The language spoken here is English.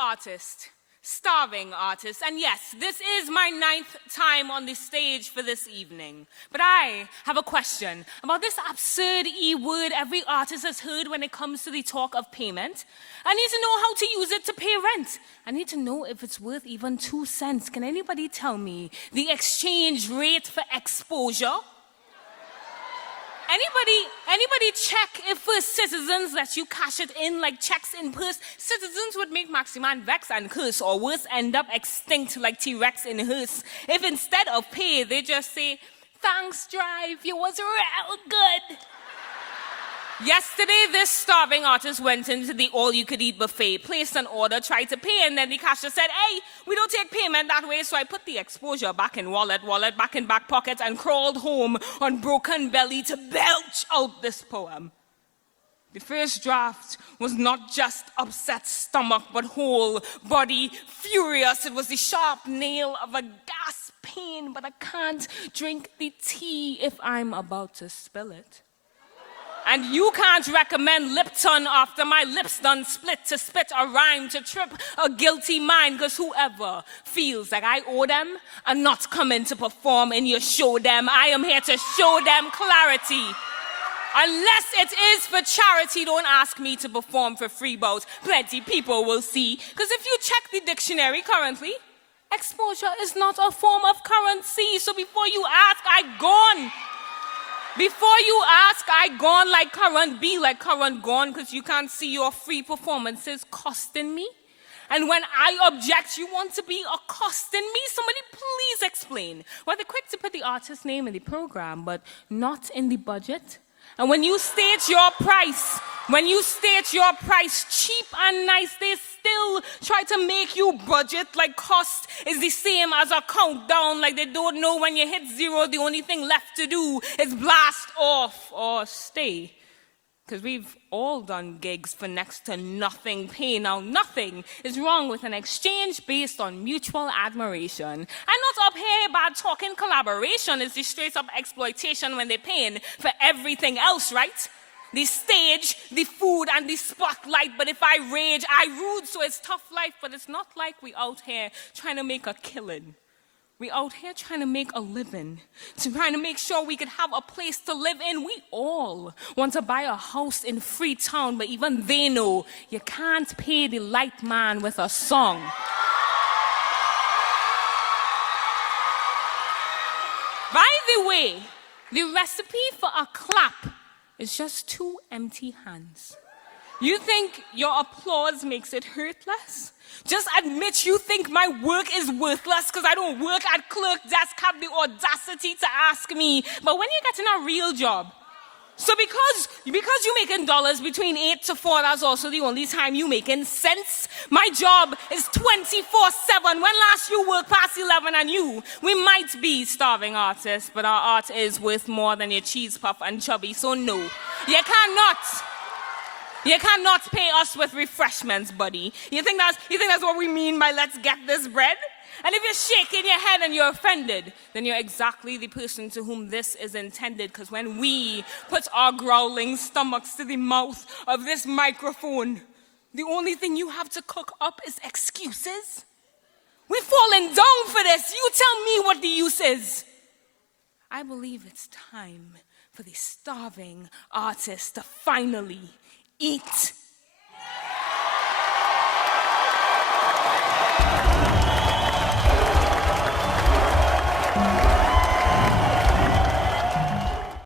artist, starving artist, and yes, this is my 9th time on the stage for this evening. But I have a question about this absurd E-word every artist has heard when it comes to the talk of payment. I need to know how to use it to pay rent. I need to know if it's worth even 2 cents. Can anybody tell me the exchange rate for exposure? Anybody check if for citizens that you cash it in like checks in purse? Citizens would make Maximan vex and curse, or worse, end up extinct like T-Rex in hearse. If instead of pay, they just say, "Thanks, Drive, you was real good." Yesterday, this starving artist went into the all-you-could-eat buffet, placed an order, tried to pay, and then the cashier said, "Hey, we don't take payment that way," so I put the exposure back in wallet, back in back pocket, and crawled home on broken belly to belch out this poem. The first draft was not just upset stomach, but whole body furious. It was the sharp nail of a gas pain, but I can't drink the tea if I'm about to spill it. And you can't recommend Lipton after my lips done split to spit a rhyme to trip a guilty mind, because whoever feels like I owe them and not coming to perform in your show them, I am here to show them clarity. Unless it is for charity, don't ask me to perform for free bout. Plenty people will see, because if you check the dictionary currently, exposure is not a form of currency. So before you ask, I gone. Before you ask, I gone like current, be like current gone, because you can't see your free performances costing me. And when I object, you want to be accosting me? Somebody please explain. Well, they're quick to put the artist's name in the program, but not in the budget. And when you state your price, cheap and nice, they still try to make you budget like cost is the same as a countdown, like they don't know when you hit 0, the only thing left to do is blast off or stay. Because we've all done gigs for next to nothing pay. Now, nothing is wrong with an exchange based on mutual admiration. I'm not up here about talking collaboration. It's the straight up exploitation when they're paying for everything else, right? The stage, the food, and the spotlight. But if I rage, I rude, so it's tough life. But it's not like we out here trying to make a killing. We out here trying to make a living, trying to make sure we could have a place to live in. We all want to buy a house in Freetown, but even they know you can't pay the light man with a song. By the way, the recipe for a clap is just 2 empty hands. You think your applause makes it hurt less? Just admit you think my work is worthless because I don't work at clerk desk, have the audacity to ask me. But when you get in a real job, so because you're making dollars between 8 to 4, that's also the only time you making sense. My job is 24/7. When last you worked past 11 and we might be starving artists, but our art is worth more than your cheese puff and chubby, so no. You cannot pay us with refreshments, buddy. You think that's what we mean by let's get this bread? And if you're shaking your head and you're offended, then you're exactly the person to whom this is intended. Because when we put our growling stomachs to the mouth of this microphone, the only thing you have to cook up is excuses. We're falling down for this. You tell me what the use is. I believe it's time for the starving artist to finally eat